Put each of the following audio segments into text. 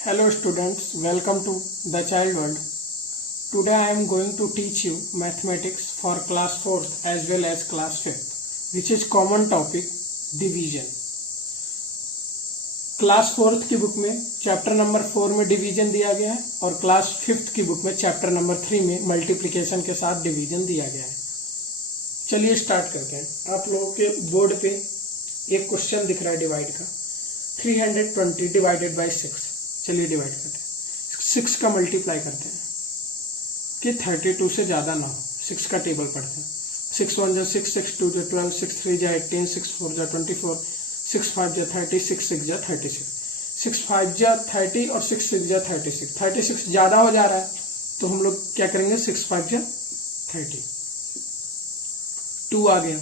Hello students, welcome to the Child World. Today I am going to teach you mathematics for class 4th as well as class 5th, which is common topic division. Class 4th की book में chapter number 4 में division दिया गया है और class 5th की book में chapter number 3 में मल्टीप्लिकेशन के साथ डिवीजन दिया गया है। चलिए स्टार्ट करते हैं। आप लोगों के बोर्ड पे एक क्वेश्चन दिख रहा है डिवाइड का, 320 डिवाइडेड बाई 6। चलिए डिवाइड करते हैं, 6 का मल्टीप्लाई करते हैं कि 32 से ज़्यादा ना हो। 6 का टेबल पढ़ते हैं। 6 1 जा 6, 6 2 जा 12, 6 3 जा 18, 6 4 जा 24, 6 5 जा 30, 6 6 जा 36। 6 5 जा 30 और 6 6 जा 36। 36 ज़्यादा हो जा रहा है तो हम लोग क्या करेंगे, 6 5 जा 30, 2 आ गया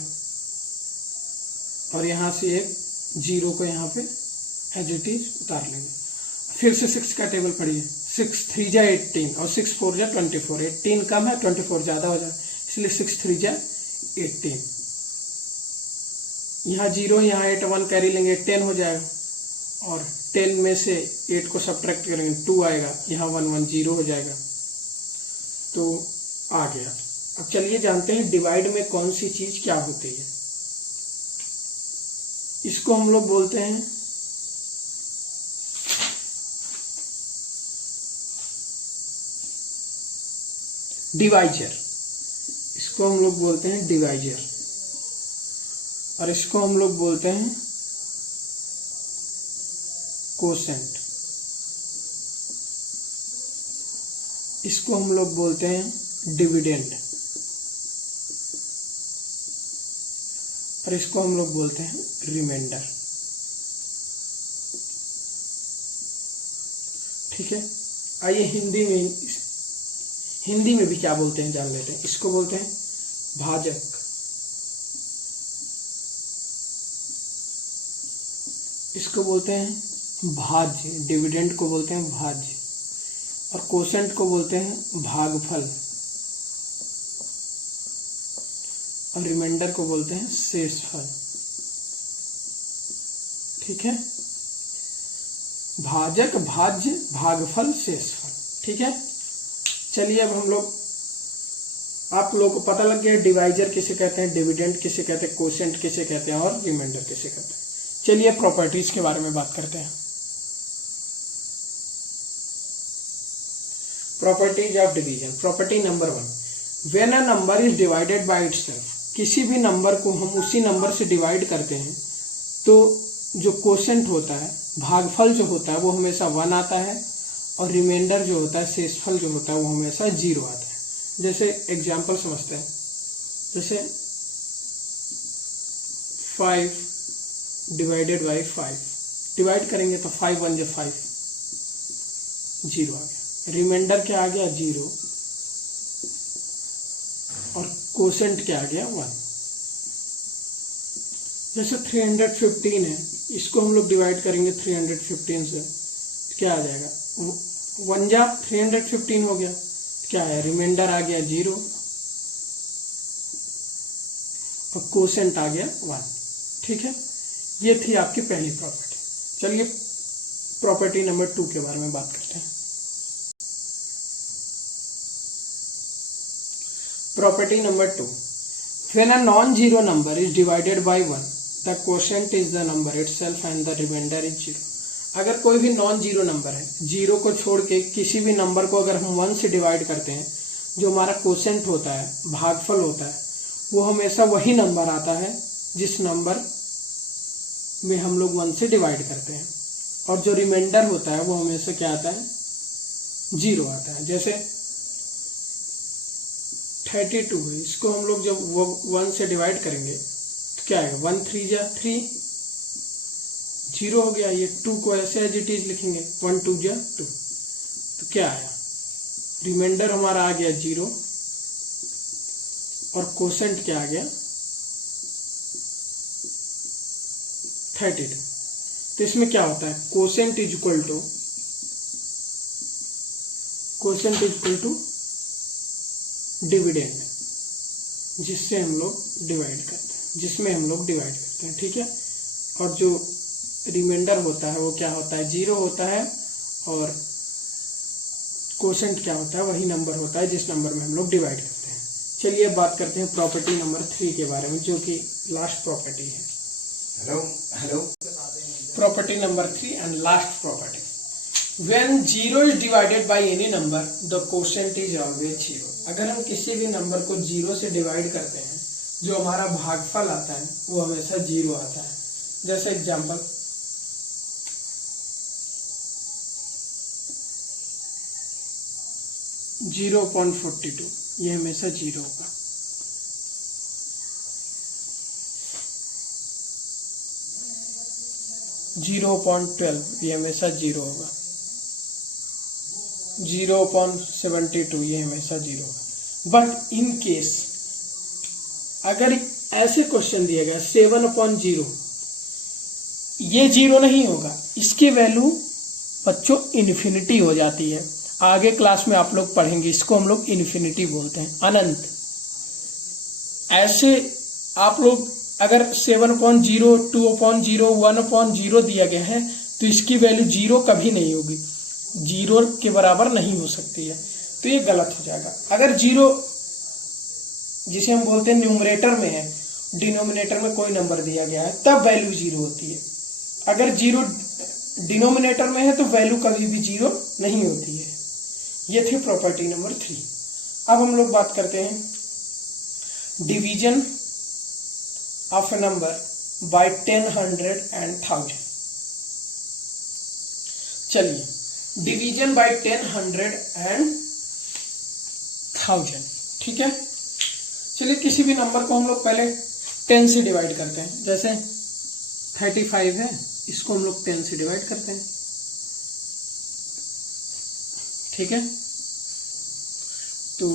और यहाँ से एक जीरो को यहाँ पे एज इट इज उतार लेंगे। फिर से 6 का टेबल पढ़िए। 6 3 जा 18 और 6 4 जा 24। 18 कम है, 24 ज़्यादा हो जाए, इसलिए 6 3 जा 18। यहाँ जीरो, यहाँ 8 1 कैरी लेंगे, 10 हो जाएगा और 10 में से 8 को सब्ट्रैक्ट करेंगे, 2 आएगा। यहाँ 1 1 0 हो जाएगा, तो आ गया। अब चलिए जानते हैं डिवाइड में कौन सी चीज क्या होती है। इसको हम लोग बोलते हैं डिवाइजर। इसको हम लोग बोलते हैं डिवाइजर और इसको हम लोग बोलते हैं कोसेंट। इसको हम लोग बोलते हैं डिविडेंड और इसको हम लोग बोलते हैं रिमाइंडर। ठीक है, आइए हिंदी में भी क्या बोलते हैं जान लेते हैं। इसको बोलते हैं भाजक, इसको बोलते हैं भाज्य, डिविडेंड को बोलते हैं भाज्य और कोसेंट को बोलते हैं भागफल और रिमाइंडर को बोलते हैं शेषफल। ठीक है, भाजक, भाज्य, भागफल, शेषफल। ठीक है, चलिए अब हम लोग, आप लोगों को पता लग गया डिवाइजर किसे कहते हैं, डिविडेंड किसे कहते हैं, कोसेंट किसे कहते हैं और रिमाइंडर किसे कहते हैं। चलिए प्रॉपर्टीज के बारे में बात करते हैं। Properties of division. Property number 1, when a number is divided by itself. किसी भी नंबर को हम उसी नंबर से डिवाइड करते हैं तो जो कोसेंट होता है, भागफल जो होता है वो हमेशा 1 आता है और रिमाइंडर जो होता है, शेषफल जो होता है वो हमेशा 0 आता है। जैसे एग्जांपल समझते हैं, जैसे 5 डिवाइडेड बाई 5, डिवाइड करेंगे तो 5 1 जा 5, 0 आ गया। रिमाइंडर क्या आ गया, 0 और कोसेंट क्या आ गया, 1। जैसे 315 है, इसको हम लोग डिवाइड करेंगे 315 से, क्या आ जाएगा, 1 जा 315 हो गया, क्या है, रिमाइंडर आ गया 0 और कोसेंट आ गया 1। ठीक है, ये थी आपकी पहली प्रॉपर्टी। चलिए प्रॉपर्टी नंबर 2 के बारे में बात करते हैं। Property number 2, when a non zero number is divided by 1, the quotient is the number itself and the remainder is 0। अगर कोई भी नॉन जीरो नंबर है, जीरो को छोड़ के किसी भी नंबर को अगर हम 1 से डिवाइड करते हैं, जो हमारा कोसेंट होता है, भागफल होता है, वो हमेशा वही नंबर आता है जिस नंबर में हम लोग 1 से डिवाइड करते हैं और जो रिमाइंडर होता है वो हमेशा क्या आता है, 0 आता है। जैसे 32 है, इसको हम लोग जब 1 से डिवाइड करेंगे तो क्या आएगा, 1 3 जा 3, 0 हो गया। ये 2 को ऐसे एज इट इज लिखेंगे, 1 2 जा 2, तो क्या आया, रिमाइंडर हमारा आ गया 0 और कोसेंट क्या आ गया, 32। तो इसमें क्या होता है, quotient is equal to dividend, जिसमें हम लोग डिवाइड करते हैं। ठीक है, और जो रिमाइंडर होता है वो क्या होता है, 0 होता है और कोशेंट क्या होता है, वही नंबर होता है जिस नंबर में हम लोग डिवाइड करते हैं। चलिए अब बात करते हैं प्रॉपर्टी नंबर 3 के बारे में, जो कि लास्ट प्रॉपर्टी है। Hello property number 3 and last property. When 0 is divided by any number, the quotient is always 0। अगर हम किसी भी नंबर को 0 से डिवाइड करते हैं, जो हमारा भागफल आता है वो हमेशा 0 आता है। जैसे एग्जांपल, जीरो 0.42, ये हमेशा 0 होगा। जीरो 0.12, ये हमेशा 0 होगा। 0.72, ये हमेशा 0 होगा। बट इन केस अगर ऐसे क्वेश्चन दिया गया 7/0, ये 0 नहीं होगा, इसकी वैल्यू बच्चों इन्फिनिटी हो जाती है। आगे क्लास में आप लोग पढ़ेंगे, इसको हम लोग इन्फिनिटी बोलते हैं, अनंत। ऐसे आप लोग अगर 7/0, 2/0, 1/0 दिया गया है तो इसकी वैल्यू 0 कभी नहीं होगी, 0 के बराबर नहीं हो सकती है, तो ये गलत हो जाएगा। अगर 0 जिसे हम बोलते हैं न्यूमरेटर में है, डिनोमिनेटर में कोई नंबर दिया गया है, तब वैल्यू 0 होती है। अगर 0 डिनोमिनेटर में है तो वैल्यू कभी भी 0 नहीं होती है। ये थी प्रॉपर्टी नंबर 3। अब हम लोग बात करते हैं division of A number by 10, 100 and 1000। चलिए, डिवीजन बाय 10, 100 एंड 1000, ठीक है। चलिए, किसी भी नंबर को हम लोग पहले 10 से डिवाइड करते हैं। जैसे 35 है, इसको हम लोग 10 से डिवाइड करते हैं, ठीक है। तो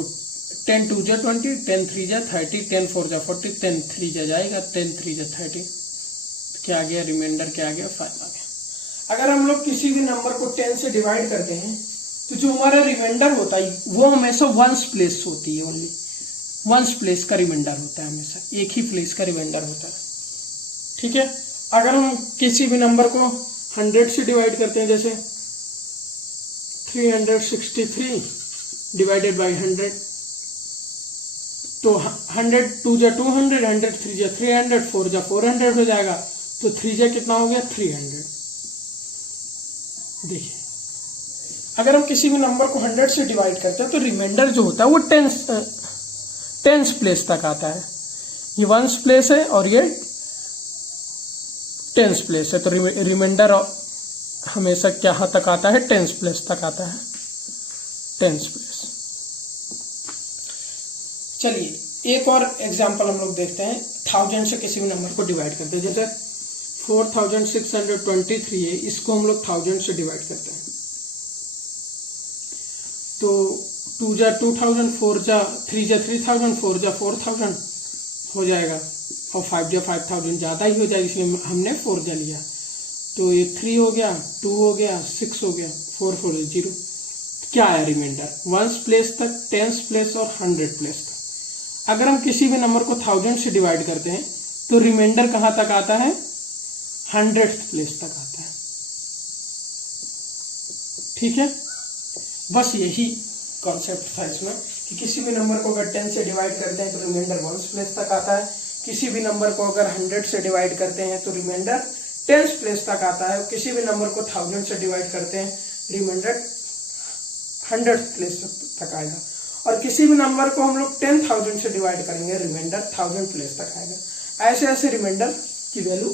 10 2 जा 20, 10 3 जा 30, 10 4 जा 40, 10 3 जा जाएगा, 10 3 जा 30, क्या आ गया, रिमाइंडर क्या आ गया, 5 आ गया। अगर हम लोग किसी भी नंबर को 10 से डिवाइड करते हैं तो जो हमारा रिमाइंडर होता है वो हमेशा वंस प्लेस होती है, ओनली वंस प्लेस का रिमाइंडर होता है, हमेशा एक ही प्लेस का रिमाइंडर होता है, ठीक है। अगर हम किसी भी नंबर को 100 से डिवाइड करते हैं, जैसे 363 डिवाइडेड बाई 100, तो 100 2 जा 200, 100 3 जा 300, 4 जा 400 हो जाएगा, तो 3 जा कितना हो गया, 300। देखिए, अगर हम किसी भी नंबर को 100 से डिवाइड करते हैं तो रिमाइंडर जो होता है वो टेंस प्लेस तक आता है। ये वंस प्लेस है और ये टेंस प्लेस है, तो रिमाइंडर हमेशा क्या तक आता है, टेंस प्लेस तक आता है, टेंस प्लेस। चलिए, एक और एग्जांपल हम लोग देखते हैं। 1000 से किसी भी नंबर को डिवाइड करते हैं, जैसे 4623 है, इसको हम लोग 1000 से डिवाइड करते हैं, तो 2 जा 2000, 4 जा 3 जा 3000, 4 जा 4000 हो जाएगा, और 5 जा 5000 ज़्यादा ही हो जाएगा, इसलिए हमने 4 जा लिया। तो ये 3 हो गया, 2 हो गया, 6 हो गया, 4 4 0। क्या आया रिमाइंडर, वंस प्लेस तक, टेंस प्लेस और 100 प्लेस तक। अगर हम किसी भी नंबर को 1000 से डिवाइड करते हैं तो रिमाइंडर कहाँ तक आता है, 100th प्लेस तक आता है, ठीक है। बस यही कॉन्सेप्ट था इसमें कि किसी भी नंबर को अगर 10 से डिवाइड करते हैं तो रिमाइंडर वंस प्लेस तक आता है, किसी भी नंबर को अगर 100 से डिवाइड करते हैं तो रिमाइंडर टेंस प्लेस तक आता है, किसी भी नंबर को 1000 से डिवाइड करते हैं रिमाइंडर 100th प्लेस तक आएगा, और किसी भी नंबर को हम लोग 10,000 से डिवाइड करेंगे रिमाइंडर 1000 प्लेस तक आएगा। ऐसे ऐसे रिमाइंडर की वैल्यू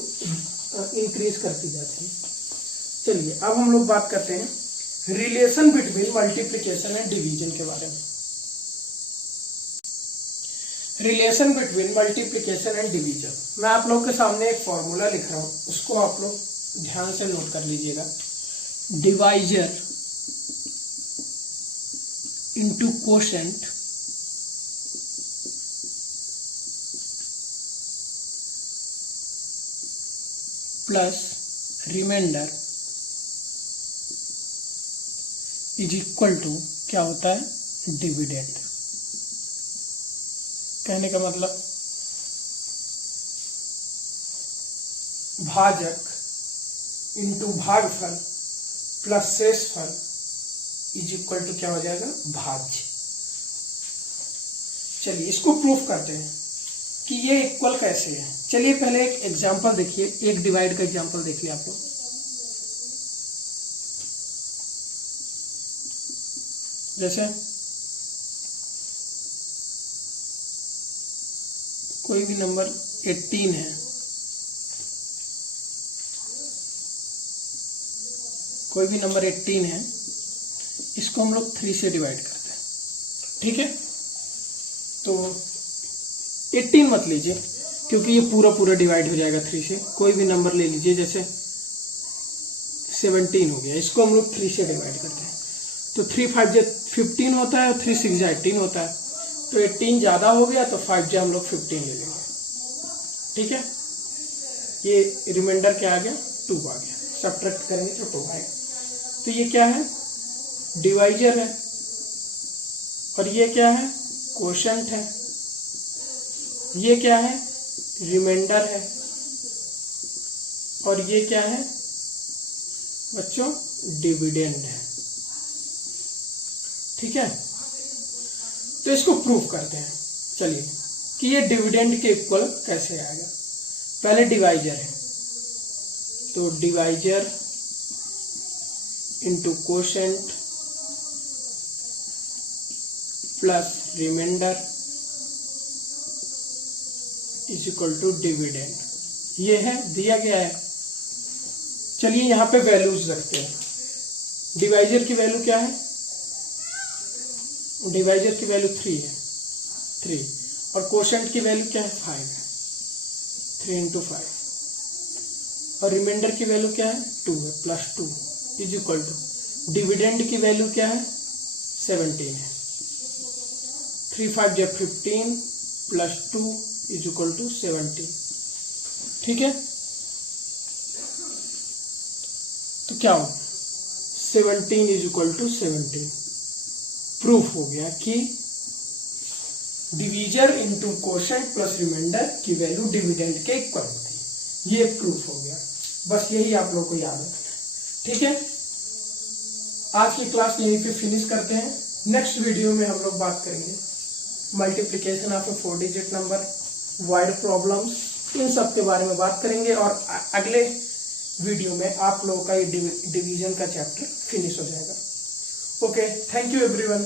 इंक्रीज करती जाती है। चलिए, अब हम लोग बात करते हैं relation between multiplication and division के बारे में। Relation between multiplication and division, मैं आप लोग के सामने एक फॉर्मूला लिख रहा हूं, उसको आप लोग ध्यान से नोट कर लीजिएगा। Divisor into quotient plus remainder is equal to क्या होता है, डिविडेंड। कहने का मतलब भाजक इंटू भागफल प्लस शेषफल इज इक्वल टू क्या हो जाएगा, भाज्य। चलिए इसको प्रूफ करते हैं कि ये इक्वल कैसे है। चलिए पहले एक एग्जांपल देखिए, एक डिवाइड का एग्जांपल देखिए आप लोग। जैसे कोई भी नंबर 18 है, कोई भी नंबर 18 है, इसको हम लोग 3 से डिवाइड करते हैं, ठीक है। तो 18 मत लीजिए क्योंकि ये पूरा पूरा डिवाइड हो जाएगा 3 से। कोई भी नंबर ले लीजिए, जैसे 17 हो गया, इसको हम लोग 3 से डिवाइड करते हैं। तो 3 5 जा 15 होता है और 3 6 जा 18 होता है। तो 18 ज़्यादा हो गया तो 5 जा हम लोग 15 ले लेंगे, ठीक है। ये रिमाइंडर क्या आ गया, 2 आ गया। सब्ट्रैक्ट करेंगे तो 2 आएगा। तो ये क्या है, डिवाइजर है, और ये क्या है, क्वोशंट है। ये क्या है, रिमाइंडर है, और ये क्या है बच्चों, डिविडेंड है, ठीक है। तो इसको प्रूफ करते हैं। चलिए कि ये डिविडेंड के इक्वल कैसे आएगा। पहले डिवाइजर है, तो divisor into quotient plus remainder is equal to dividend. ये है, दिया गया है। चलिए यहाँ पे वैल्यूज रखते हैं। डिवाइजर की वैल्यू क्या है, डिवाइजर की वैल्यू 3 है, 3, और क्वोशंट की वैल्यू क्या है, 5 है, 3 इंटू 5, और रिमाइंडर की वैल्यू क्या है, 2 है, plus 2 is equal to dividend की वैल्यू क्या है, 17 है, 3 5 जा 15 प्लस 2 इज इक्वल टू 17, ठीक है। तो क्या हो, 17 इज इक्वल टू 17। प्रूफ हो गया कि divisor into quotient plus remainder की वैल्यू डिविडेंड के इक्वल होती है। ये प्रूफ हो गया। बस यही आप लोग को याद रखना है, ठीक है। आज की क्लास यहीं पे फिनिश करते हैं। नेक्स्ट वीडियो में हम लोग बात करेंगे multiplication of a 4 digit number, wide problems, इन सब के बारे में बात करेंगे, और अगले वीडियो में आप लोगों का ये डिवीजन का चैप्टर फिनिश हो जाएगा। Okay, thank you everyone.